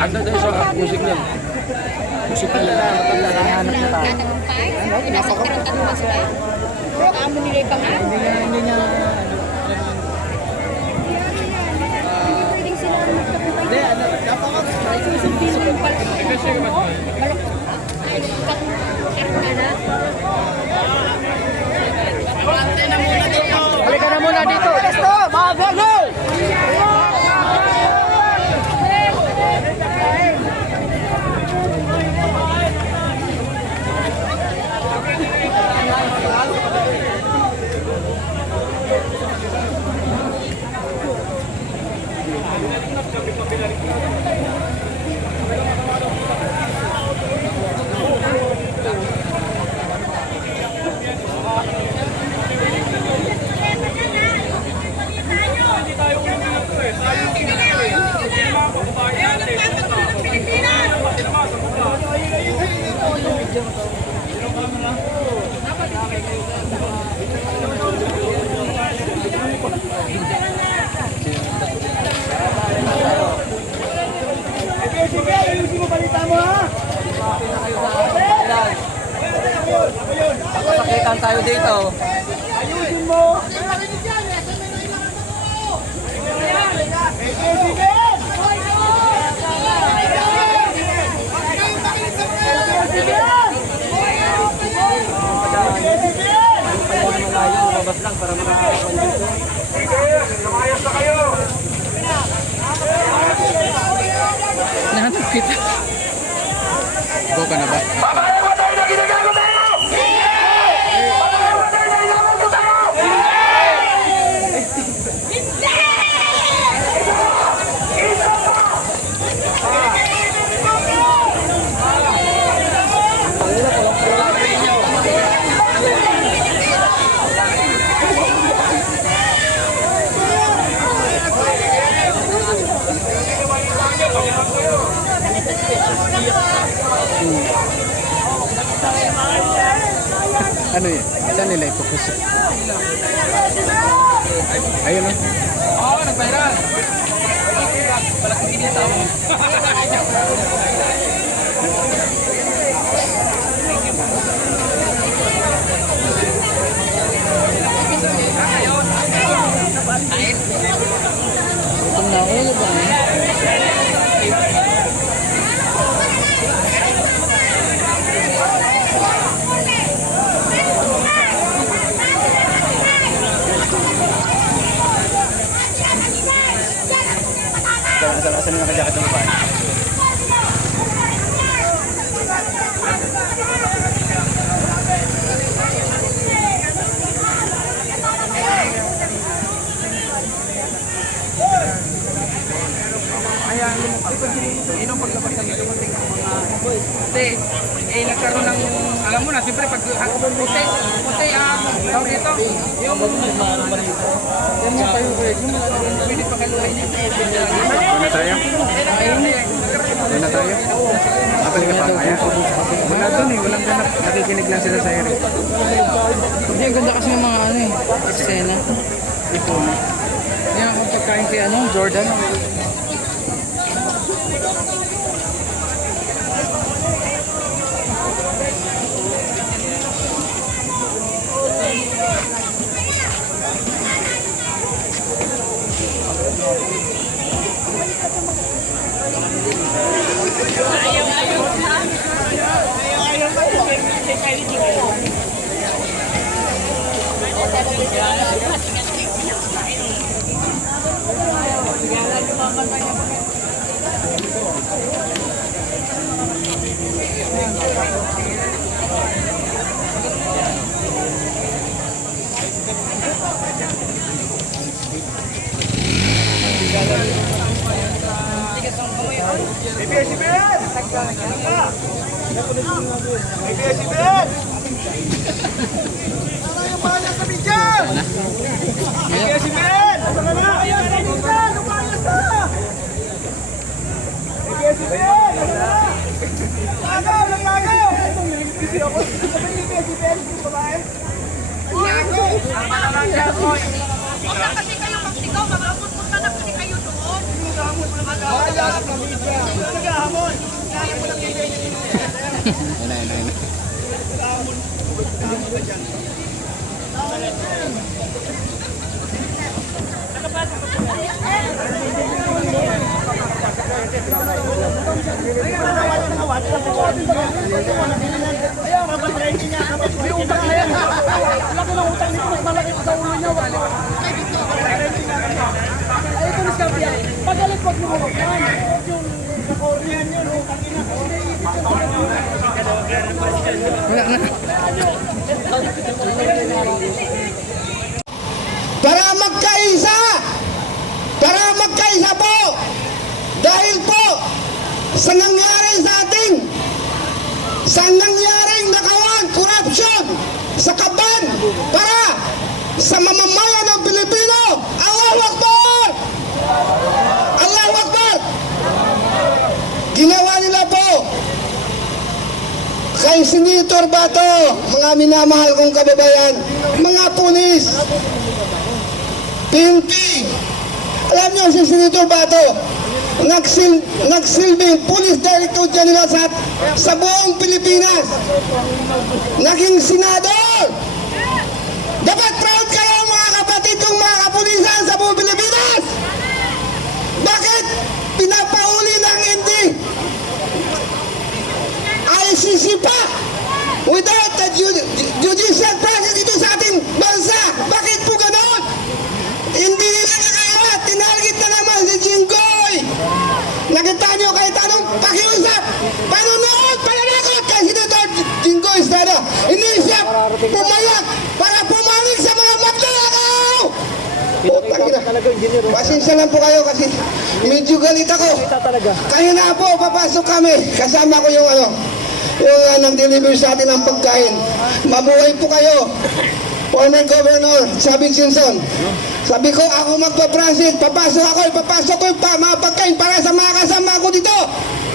Anda tayo sa music niyan. Music nila. Hanap na tayo. Pinasa karantang ba sila? Amo nila pa nga? Hindi niya, Hindi, dapat isang pala. halika na muna dito. Esto, mga gago! Sakitan tayo dito. Ayusin mo. Labas lang para makakakuan dito. Lumayas na kayo! Nahanap kita. Go ka na ba? Babae mo tayo na ginagago tayo! Babae mo tayo na ginagago tayo! Isa pa! Ano yun? Saan nila ipupusok? Ayun o. Oo, nagbayran! Malaking kinita mo. Gutom na ulo ba? Asan yung nakajacket ng babae? Inong paglabas ng dumating ng mga puti. Eh, nagkaroon ng, alam mo na, siyempre pag puti ang tawag dito, yung Yan mo tayo kuya. pwede pakaluhin niya. Ano tayo? Ano na tayo? Kapag ka pa kaya? Wala doon eh. Walang ganap. Nakikinig lang sila sa ere. Hindi, ang ganda kasi ng mga ano eh. Eksena. Ito. Yan ang pagkain kay ano, Jordan. ABS-CBN! ABS-CBN! Ano yung bahala sa bidyan? ABS-CBN! Ano na na? ABS-CBN! Lumayas na! ABS-CBN! Ano na? Lagaw! Lagaw! Busy ako. Sabi ni ABS-CBN, babae. Lagaw! Tama naman siya, boy. Huwag na kasi kayo magsigaw, punta na kasi kayo doon. Bahala sa bidyan. Ayun na. May utang na yan. Laki ng utang nito, mas malaki pa sa ulo niya. Ay, ito ni Scampia. Pagalit wag mo huwag yan. Huwag yung nakornihan yun. Utang ina. Wala na. Para magkaisa! Para magkaisa po! Dahil po sa nangyari sa nangyaring nakawan, corruption, sa kaban, para sa mamamayan ng Pilipino! Allahu Akbar! Allahu Akbar! Ginawa nila po kay Senator Bato, mga minamahal kong kababayan, mga pulis, PNP. Alam niyo si Senator Bato, nagsilbing Police Director General sa buong Pilipinas. Naging senador. Dapat proud kayo mga kapatid kong mga kapulisan sa buong Pilipinas. Bakit pinapauli ng hindi ICC pa without the judicial process dito sa ating bansa? Bakit po ganon? Hindi nila nakaya, tinarget na naman si Jinggoy. Nakita nyo kahit anong pakiusap, panunood, pananakot kay Senator Jinggoy Estrada. Hindi siya pumayag para pumanig sa mga magnanakaw. Putang ina. Pasensya lang po kayo kasi medyo galit ako. Kaya na po, papasok kami. Kasama ko yung nang deliver sa atin ng pagkain. Mabuhay po kayo. Former Governor Sabin Simpson. Sabi ko, ako magpa-transit, ipapasok ko yung mga pagkain para sa mga kasama ko dito.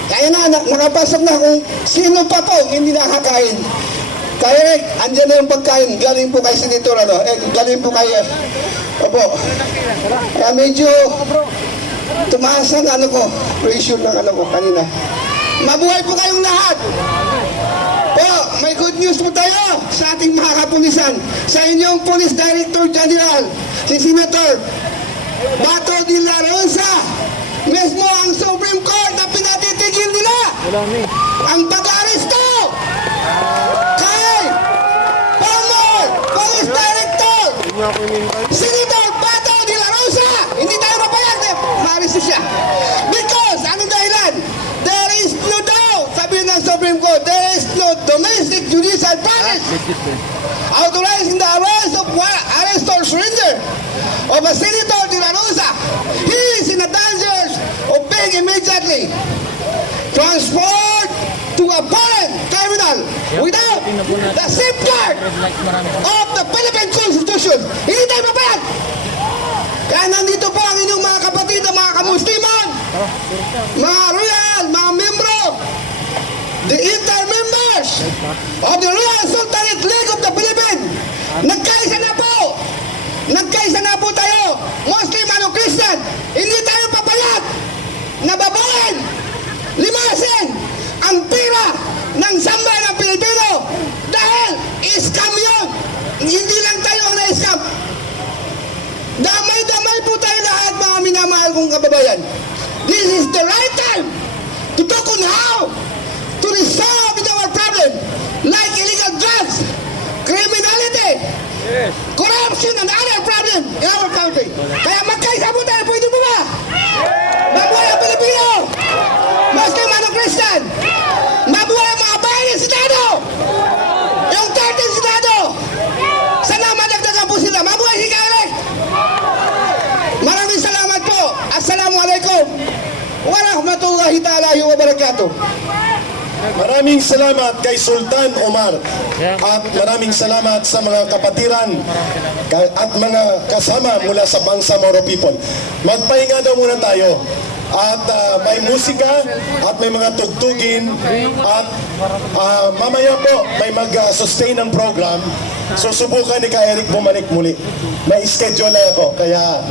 Kaya na, nakapasok na kung sino pa po hindi nakakain. Kaya andyan na yung pagkain, galing po kay Senator, galing po kay, kaya medyo tumaas ang pressure ng ko kanina. Mabuhay po kayong lahat. Po, may good news po tayo sa ating mga kapulisan, sa inyong Police Director General, si Senator Bato de la Rosa. Mismo ang Supreme Court na pinatitigil nila ang pag-aresto kay former Police Director Senator Bato de la Rosa. Hindi tayo mapayag na ma-aresto siya. Because, anong dahilan? There is no doubt, sabi ng Supreme Court, there is no domestic judicial process authorizing the arrest or surrender of a Senator de la Rosa. He is in a danger of being immediately transferred to a foreign criminal without the safeguard of the Philippine Constitution. Hindi tayo mapayag. Kaya nandito po ang inyong mga kapatid na mga kamusliman, mga royal, mga membro, the inter-members of the Royal Sultanate League of the Philippines. Nagkaisa na po tayo, Muslim o Christian. Hindi tayo papayag na babawan, limasin ang pira ng sambahan ng Pilipino dahil scam yun. Hindi lang tayo ang na-scam. Damay-damay po tayo lahat, mga minamahal kong kababayan. This is the right time to talk on how to resolve our problem like illegal drugs, criminality, corruption, and other problem in our country. Kaya magkaisa po tayo, pwede po ba? Mabuhay ang Pilipino! Muslim o Christian! Mabuhay ang mga bayan ng Senado! Yung 13 Senado! Sana madagdagan po sila. Mabuhay si Kalik! Maraming salamat po. Assalamualaikum warahmatullahi ta'ala wa barakatuh. Maraming salamat kay Sultan Omar at maraming salamat sa mga kapatiran at mga kasama mula sa Bangsamoro People. Magpahinga daw muna tayo at may musika at may mga tugtugin at mamaya po may mag-sustain ng program. So subukan ni Ka Eric bumalik muli. May schedule na ako kaya